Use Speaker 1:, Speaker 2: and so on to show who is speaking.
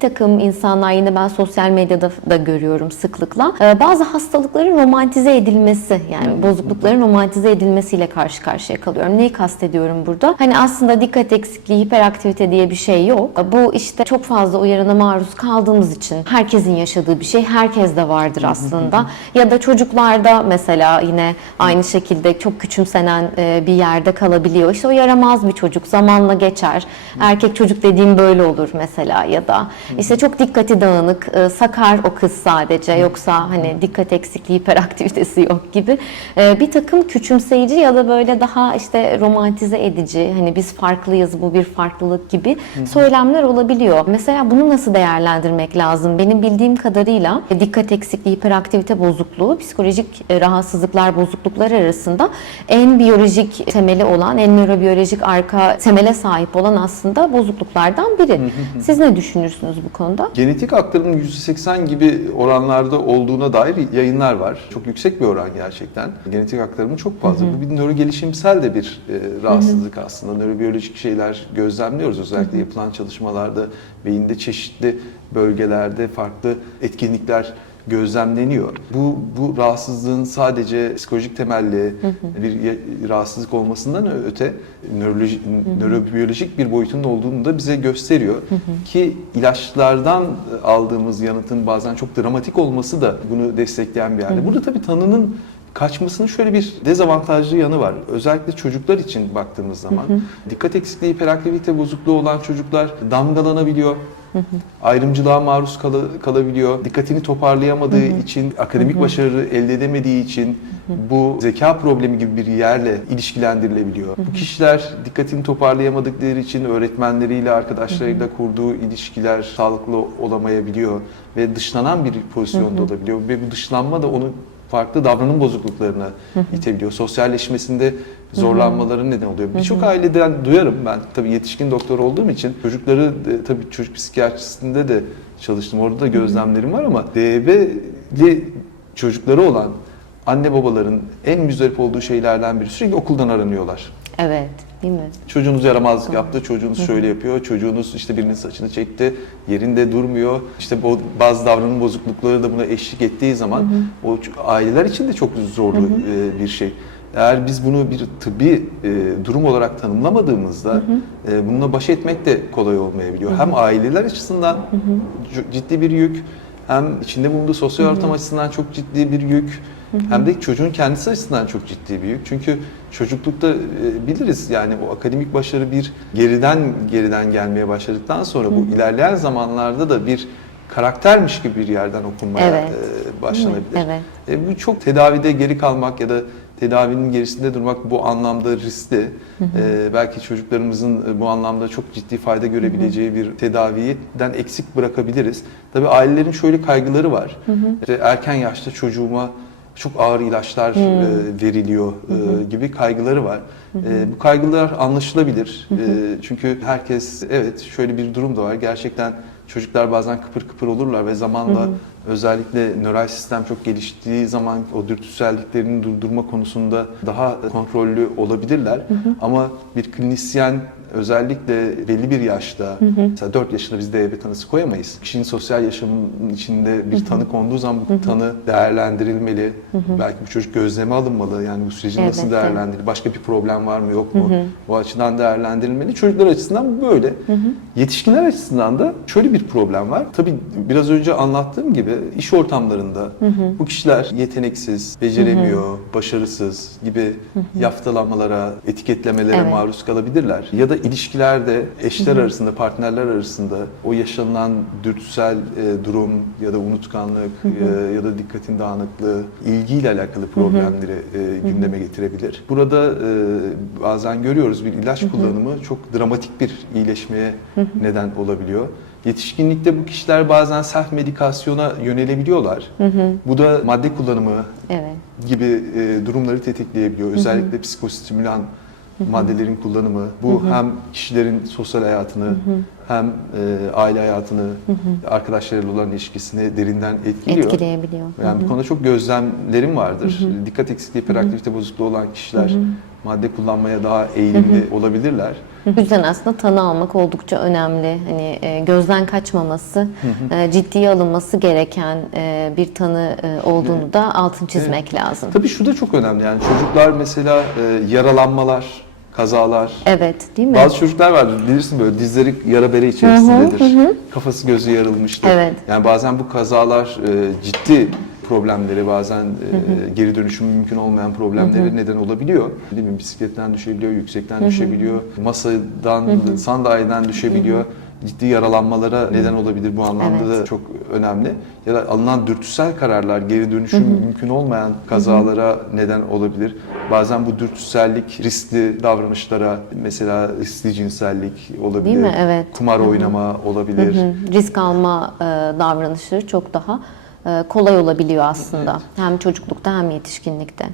Speaker 1: takım insanlar yine ben sosyal medyada da görüyorum sıklıkla e, bazı hastalıkların romantize edilmesi yani bozuklukların romantize edilmesiyle karşı karşıya kalıyorum. Neyi kastediyorum burada? Hani aslında dikkat eksikliği, hiperaktivite diye bir şey yok. Bu işte çok fazla uyarana maruz kaldığımız için herkesin yaşadığı bir şey. Herkes de vardır aslında. ya da çocuklarda mesela yine aynı şekilde çok küçümsenen e, bir yerde kalabiliyor. İşte o yaramaz bir çocuk zamanla geçer. Erkek çocuk dediğim böyle olur mesela ya da işte çok dikkati dağınık, e, sakar o kız sadece yoksa hani dikkat eksikliği, hiperaktivitesi yok gibi E, bir takım küçümseyici ya da böyle daha işte romantize edici hani biz farklıyız bu bir farklılık gibi söylemler olabiliyor. Mesela bunu nasıl değerlendirmek lazım? Benim bildiğim kadarıyla dikkat eksikliği, hiperaktivite bozukluğu, psikolojik e, rahatsızlıklar, bozukluklar arasında en biyolojik temeli olan, en nörobiyolojik arka temele sahip olan aslında bozukluklardan biri. Siz ne düşünürsünüz bu konuda?
Speaker 2: Genetik aktarımın %80 gibi oranlarda olduğuna dair yayınlar var. Çok yüksek bir oran gerçekten. Genetik aktarımı çok fazla. Bu bir nörogelişimsel de bir e, rahatsızlık aslında. Nörobiyolojik şeyler gözlemliyoruz. Özellikle yapılan çalışmalarda beyinde çeşitli bölgelerde farklı etkinlikler gözlemleniyor. Bu bu rahatsızlığın sadece psikolojik temelli bir rahatsızlık olmasından öte nöroloji, nörobiyolojik bir boyutunun olduğunu da bize gösteriyor. Ki ilaçlardan aldığımız yanıtın bazen çok dramatik olması da bunu destekleyen bir yerde. Burada tabii tanının kaçmasının şöyle bir dezavantajlı yanı var. Özellikle çocuklar için baktığımız zaman dikkat eksikliği, hiperaktivite bozukluğu olan çocuklar damgalanabiliyor. Ayrımcılığa maruz kala- kalabiliyor. Dikkatini toparlayamadığı için, akademik başarı elde edemediği için bu zeka problemi gibi bir yerle ilişkilendirilebiliyor. Bu kişiler dikkatini toparlayamadıkları için öğretmenleriyle, arkadaşlarıyla kurduğu ilişkiler sağlıklı olamayabiliyor ve dışlanan bir pozisyonda olabiliyor ve bu dışlanma da onu farklı davranım bozukluklarına itebiliyor. Sosyalleşmesinde zorlanmaların neden oluyor. Birçok aileden duyarım ben tabii yetişkin doktor olduğum için çocukları e, tabii çocuk psikiyatrisinde de çalıştım. Orada da gözlemlerim var ama DEB'li çocukları olan anne babaların en müzdarip olduğu şeylerden biri sürekli okuldan aranıyorlar.
Speaker 1: Evet, değil mi?
Speaker 2: Çocuğunuz yaramazlık yaptı, çocuğunuz şöyle yapıyor, çocuğunuz işte birinin saçını çekti, yerinde durmuyor. İşte bazı davranım bozuklukları da buna eşlik ettiği zaman o aileler için de çok zorlu e, bir şey. Eğer biz bunu bir tıbbi e, durum olarak tanımlamadığımızda e, bununla baş etmek de kolay olmayabiliyor. Hem aileler açısından c- ciddi bir yük, hem içinde bulunduğu sosyal ortam açısından çok ciddi bir yük, hem de çocuğun kendisi açısından çok ciddi bir yük. Çünkü çocuklukta e, biliriz yani o akademik başarı bir geriden geriden gelmeye başladıktan sonra bu ilerleyen zamanlarda da bir karaktermiş gibi bir yerden okunmaya
Speaker 1: Evet.
Speaker 2: e, başlanabilir.
Speaker 1: Evet.
Speaker 2: E, bu çok tedavide geri kalmak ya da tedavinin gerisinde durmak bu anlamda riskli. E, belki çocuklarımızın e, bu anlamda çok ciddi fayda görebileceği bir tedaviden eksik bırakabiliriz. Tabii ailelerin şöyle kaygıları var. İşte erken yaşta çocuğuma çok ağır ilaçlar e, veriliyor e, gibi kaygıları var. E, bu kaygılar anlaşılabilir. E, çünkü herkes evet şöyle bir durum da var. Gerçekten çocuklar bazen kıpır kıpır olurlar ve zamanla özellikle nöral sistem çok geliştiği zaman o dürtüselliklerini durdurma konusunda daha kontrollü olabilirler. Ama bir klinisyen özellikle belli bir yaşta, mesela 4 yaşında biz DEB tanısı koyamayız. Kişinin sosyal yaşamının içinde bir tanı konduğu zaman bu tanı değerlendirilmeli. Belki bu çocuk gözleme alınmalı. Yani bu süreci nasıl
Speaker 1: Evet,
Speaker 2: değerlendirilir? Başka bir problem var mı yok mu? Bu açıdan değerlendirilmeli. Çocuklar açısından böyle. Yetişkinler açısından da şöyle bir problem var. Tabii biraz önce anlattığım gibi iş ortamlarında bu kişiler yeteneksiz, beceremiyor, başarısız gibi yaftalamalara, etiketlemelere
Speaker 1: Evet.
Speaker 2: maruz kalabilirler. Ya da ilişkilerde eşler arasında, partnerler arasında o yaşanılan dürtüsel e, durum ya da unutkanlık e, ya da dikkatin dağınıklığı ilgiyle alakalı problemleri e, gündeme getirebilir. Burada e, bazen görüyoruz bir ilaç kullanımı çok dramatik bir iyileşmeye neden olabiliyor. Yetişkinlikte bu kişiler bazen self medikasyona yönelebiliyorlar. Bu da madde kullanımı
Speaker 1: Evet.
Speaker 2: gibi e, durumları tetikleyebiliyor. Özellikle psikostimülan maddelerin kullanımı. Bu hem kişilerin sosyal hayatını hem e, aile hayatını, arkadaşlarıyla olan ilişkisini derinden etkiliyor.
Speaker 1: Etkileyebiliyor.
Speaker 2: Yani bu konuda çok gözlemlerim vardır. Dikkat eksikliği, hiperaktivite bozukluğu olan kişiler madde kullanmaya daha eğilimli olabilirler.
Speaker 1: Bu yüzden aslında tanı almak oldukça önemli. Hani e, gözden kaçmaması, e, ciddiye alınması gereken e, bir tanı e, olduğunu da altın çizmek lazım.
Speaker 2: Tabii şu da çok önemli yani çocuklar mesela e, yaralanmalar, kazalar.
Speaker 1: Evet, değil mi?
Speaker 2: Bazı çocuklar vardır bilirsin böyle dizleri yara bere içerisindedir. Kafası gözü yarılmıştır.
Speaker 1: Evet.
Speaker 2: Yani bazen bu kazalar e, ciddi problemleri bazen e, geri dönüşüm mümkün olmayan problemlere neden olabiliyor. Değil mi? Bisikletten düşebiliyor, yüksekten düşebiliyor, masadan, sandalyeden düşebiliyor. Ciddi yaralanmalara neden olabilir bu anlamda
Speaker 1: Evet.
Speaker 2: da çok önemli. Ya da alınan dürtüsel kararlar geri dönüşüm mümkün olmayan kazalara neden olabilir. Bazen bu dürtüsellik riskli davranışlara mesela riskli cinsellik olabilir.
Speaker 1: Değil mi? Evet.
Speaker 2: Kumar oynama olabilir.
Speaker 1: Hı, Risk alma e, davranışları çok daha e, kolay olabiliyor aslında. Hem çocuklukta hem yetişkinlikte.